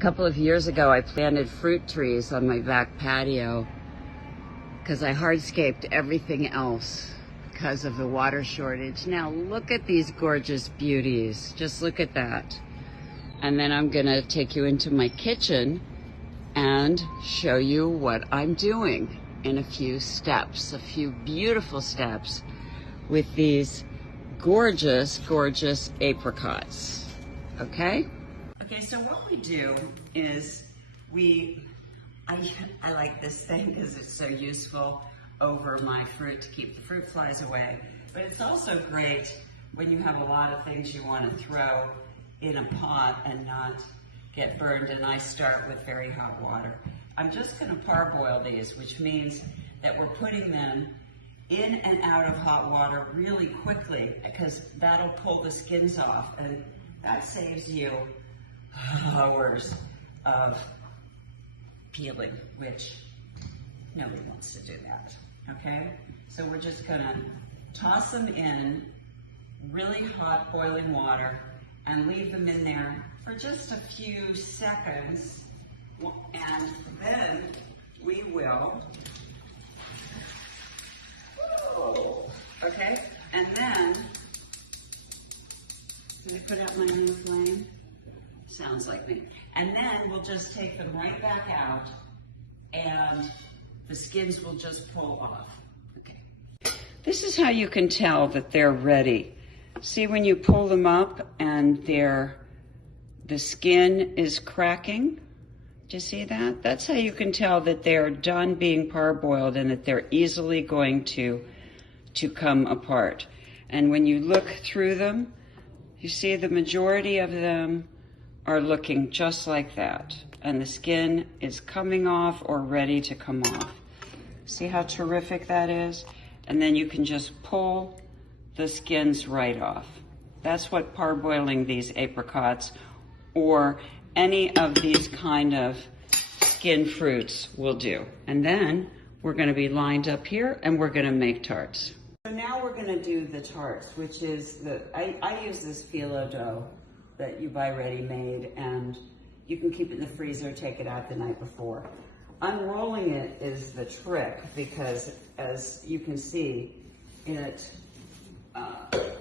couple of years ago, I planted fruit trees on my back patio because I hardscaped everything else because of the water shortage. Now look at these gorgeous beauties. Just look at that. And then I'm gonna take you into my kitchen and show you what I'm doing in a few steps, a few beautiful steps with these gorgeous, gorgeous apricots, okay? Okay, so what we do is I like this thing because it's so useful over my fruit to keep the fruit flies away. But it's also great when you have a lot of things you want to throw in a pot and not get burned. And I start with very hot water. I'm just going to parboil these, which means that we're putting them in and out of hot water really quickly because that'll pull the skins off, and that saves you hours of peeling, which nobody wants to do that, okay? So we're just gonna toss them in really hot boiling water and leave them in there for just a few seconds, and then we will, okay? And then, did I put out my own flame? Sounds like me. And then we'll just take them right back out and the skins will just pull off. Okay. This is how you can tell that they're ready. See when you pull them up and the skin is cracking? Do you see that? That's how you can tell that they're done being parboiled and that they're easily going to come apart. And when you look through them, you see the majority of them are looking just like that. And the skin is coming off or ready to come off. See how terrific that is? And then you can just pull the skins right off. That's what parboiling these apricots or any of these kind of skin fruits will do. And then we're gonna be lined up here and we're gonna make tarts. So now we're gonna do the tarts, which is I use this phyllo dough that you buy ready-made, and you can keep it in the freezer, take it out the night before. Unrolling it is the trick because, as you can see, it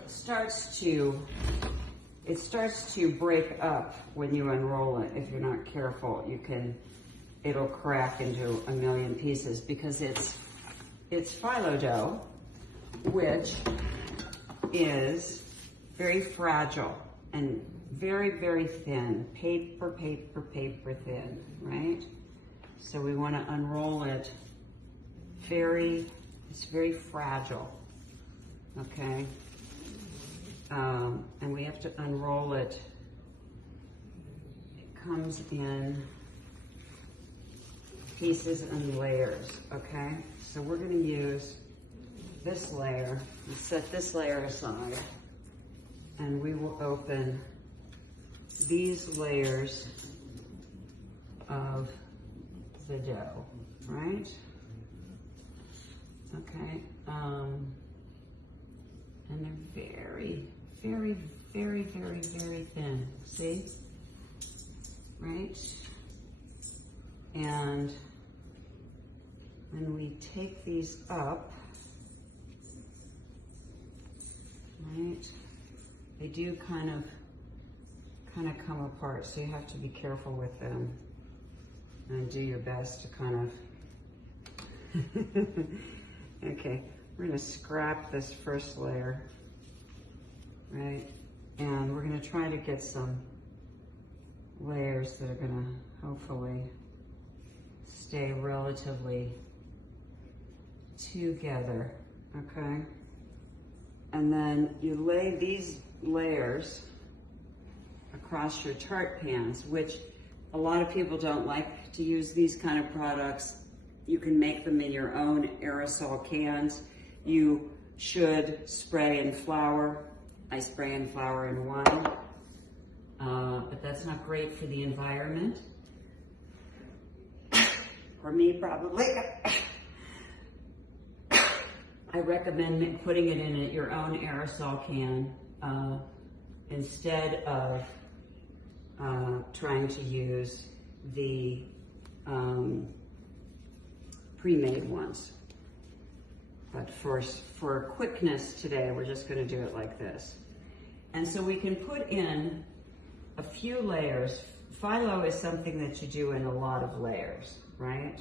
starts to break up when you unroll it. If you're not careful, it'll crack into a million pieces because it's phyllo dough, which is very fragile and very, very thin, paper thin, right? So we want to unroll it it's very fragile, okay? And we have to unroll it. It comes in pieces and layers, okay? So we're going to use this layer, and set this layer aside, and we will open these layers of the dough, right? Okay, and they're very, very, very, very, very thin, see? Right? And when we take these up, right, they do kind of come apart, so you have to be careful with them and do your best to kind of okay, we're going to scrap this first layer, right, and we're going to try to get some layers that are going to hopefully stay relatively together, okay? And then you lay these layers across your tart pans, which a lot of people don't like to use these kind of products. You can make them in your own aerosol cans. You should spray in flour. I spray in flour and wine, but that's not great for the environment. For me, probably. I recommend putting it in your own aerosol can instead of trying to use the pre-made ones. But for quickness today, we're just going to do it like this. And so we can put in a few layers. Phyllo is something that you do in a lot of layers, right?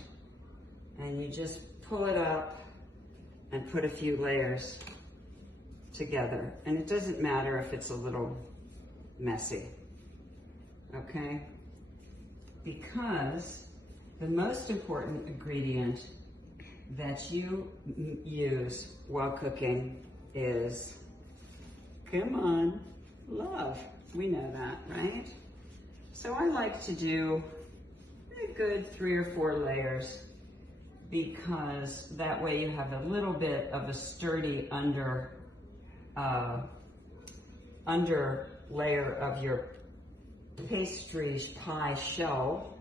And you just pull it up and put a few layers together. And it doesn't matter if it's a little messy, okay? Because the most important ingredient that you use while cooking is, come on, love. We know that, right? So I like to do a good 3 or 4 layers, because that way you have a little bit of a sturdy under layer of your pastry pie shell,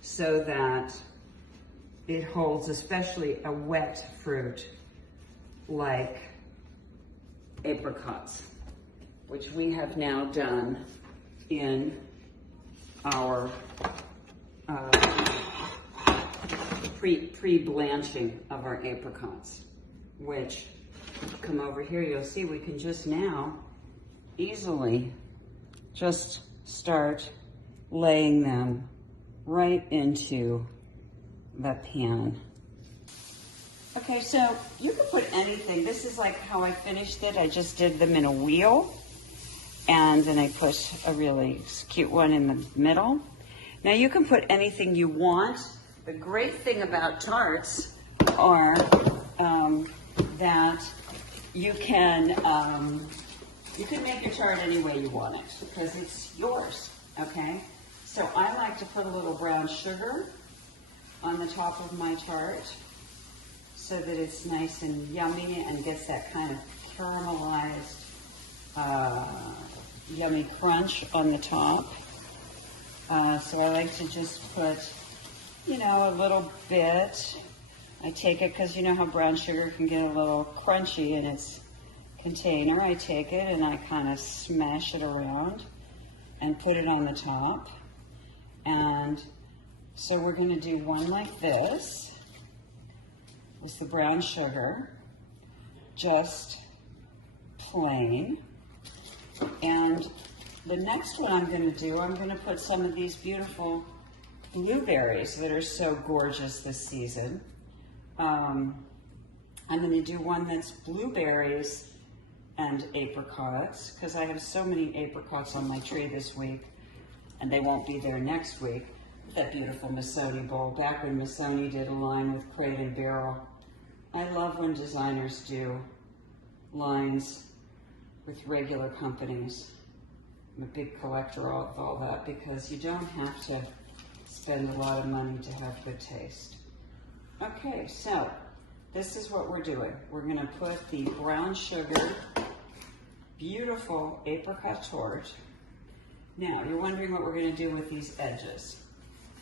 so that it holds especially a wet fruit like apricots, which we have now done in our pre-blanching of our apricots, which, if you come over here, you'll see we can just now easily just start laying them right into the pan. Okay, so you can put anything. This is like how I finished it. I just did them in a wheel, and then I put a really cute one in the middle. Now you can put anything you want. The great thing about tarts are that you can make your tart any way you want it, because it's yours, okay? So I like to put a little brown sugar on the top of my tart so that it's nice and yummy and gets that kind of caramelized, yummy crunch on the top. So I like to just put, you know, a little bit. I take it because you know how brown sugar can get a little crunchy in its container. I take it and I kind of smash it around and put it on the top. And so we're going to do one like this with the brown sugar, just plain. And the next one I'm going to do, I'm going to put some of these beautiful blueberries that are so gorgeous this season. I'm going to do one that's blueberries and apricots, because I have so many apricots on my tree this week, and they won't be there next week. That beautiful Missoni bowl, back when Missoni did a line with Crate and Barrel. I love when designers do lines with regular companies. I'm a big collector of all that, because you don't have to spend a lot of money to have good taste. Okay, so this is what we're doing. We're going to put the brown sugar, beautiful apricot tart. Now, you're wondering what we're going to do with these edges.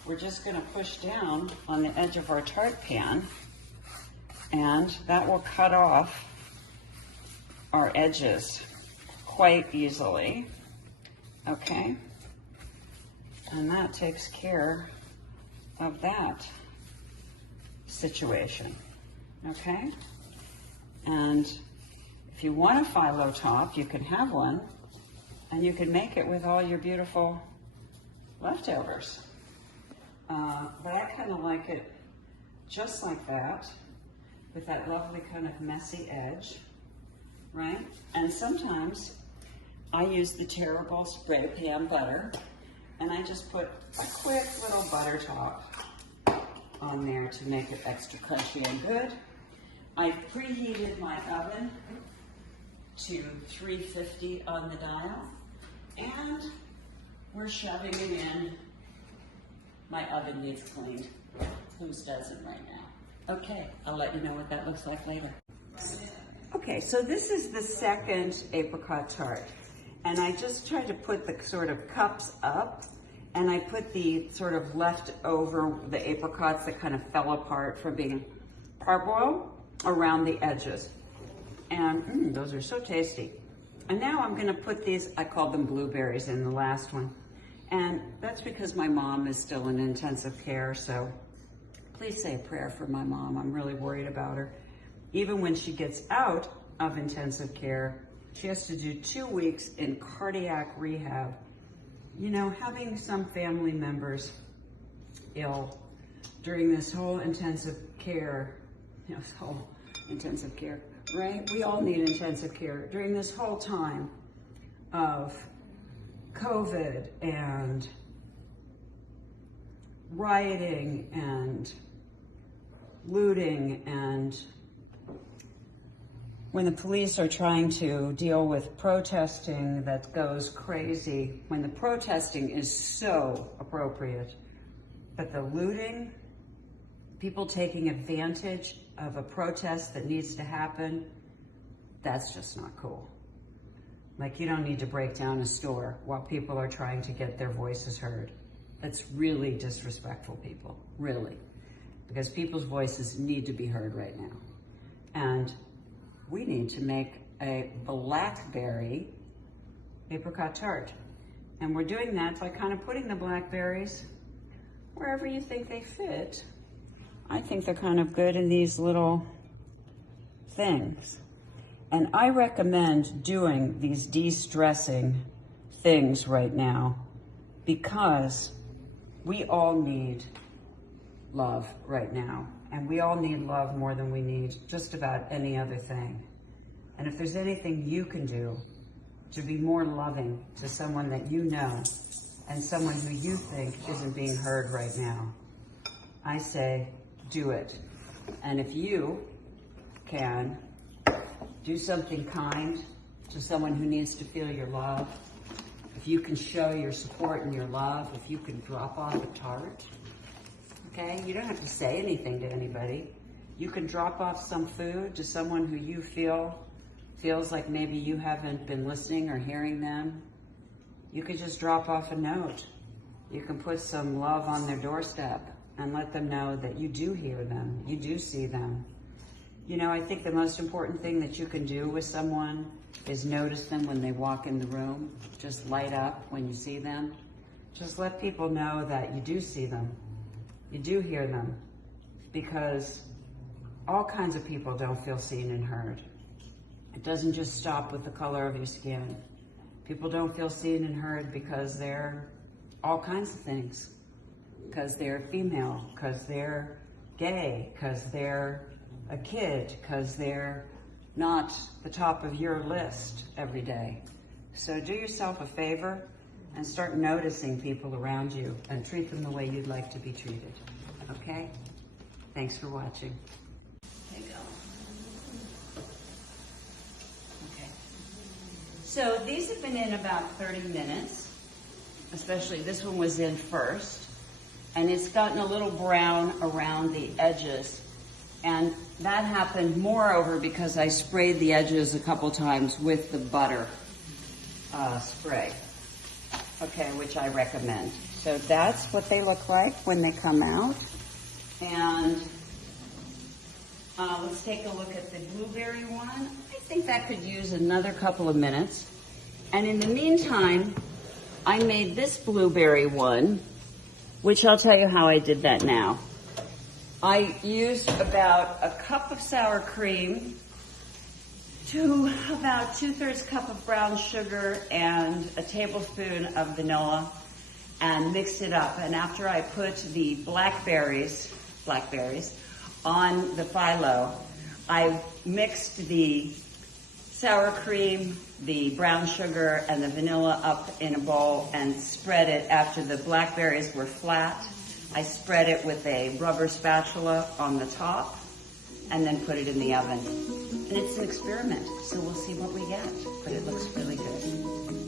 We're just going to push down on the edge of our tart pan, and that will cut off our edges quite easily. Okay? And that takes care of that situation. Okay? And if you want a phyllo top, you can have one, and you can make it with all your beautiful leftovers. But I kind of like it just like that, with that lovely kind of messy edge, right? And sometimes I use the terrible spray pan butter, and I just put a quick little butter top on there to make it extra crunchy and good. I've preheated my oven to 350 on the dial, and we're shoving it in. My oven needs cleaned. Whose doesn't right now? Okay, I'll let you know what that looks like later. Okay, so this is the second apricot tart, and I just tried to put the sort of cups up, and I put the sort of leftover, the apricots that kind of fell apart from being parboiled around the edges. And those are so tasty. And now I'm going to put these, I called them blueberries in the last one, And that's because my mom is still in intensive care, so please say a prayer for my mom. I'm really worried about her. Even when she gets out of intensive care, she has to do 2 weeks in cardiac rehab. You know, having some family members ill during this whole intensive care, right? We all need intensive care during this whole time of COVID and rioting and looting, and when the police are trying to deal with protesting that goes crazy, when the protesting is so appropriate, but the looting, people taking advantage of a protest that needs to happen, that's just not cool. Like, you don't need to break down a store while people are trying to get their voices heard. That's really disrespectful, people, really. Because people's voices need to be heard right now. And we need to make a blackberry apricot tart. And we're doing that by kind of putting the blackberries wherever you think they fit. I think they're kind of good in these little things. And I recommend doing these de-stressing things right now because we all need love right now. And we all need love more than we need just about any other thing. And if there's anything you can do to be more loving to someone that you know and someone who you think isn't being heard right now, I say do it. And if you can do something kind to someone who needs to feel your love, if you can show your support and your love, if you can drop off a tart, okay? You don't have to say anything to anybody. You can drop off some food to someone who you feels like maybe you haven't been listening or hearing them. You could just drop off a note. You can put some love on their doorstep and let them know that you do hear them, you do see them. You know, I think the most important thing that you can do with someone is notice them when they walk in the room. Just light up when you see them. Just let people know that you do see them. You do hear them. Because all kinds of people don't feel seen and heard. It doesn't just stop with the color of your skin. People don't feel seen and heard because they're all kinds of things. Because they're female, because they're gay, because they're a kid, because they're not the top of your list every day. So do yourself a favor and start noticing people around you and treat them the way you'd like to be treated, okay? Thanks for watching. There you go. Okay. So these have been in about 30 minutes, especially this one was in first, and it's gotten a little brown around the edges. And that happened moreover because I sprayed the edges a couple times with the butter spray, okay, which I recommend. So that's what they look like when they come out. And let's take a look at the blueberry one. I think that could use another couple of minutes. And in the meantime, I made this blueberry one, which I'll tell you how I did that now. I used about a cup of sour cream to about 2/3 cup of brown sugar and a tablespoon of vanilla and mixed it up. And after I put the blackberries on the phyllo, I mixed the sour cream, the brown sugar, and the vanilla up in a bowl and spread it after the blackberries were flat. I spread it with a rubber spatula on the top and then put it in the oven. And it's an experiment, so we'll see what we get, but it looks really good.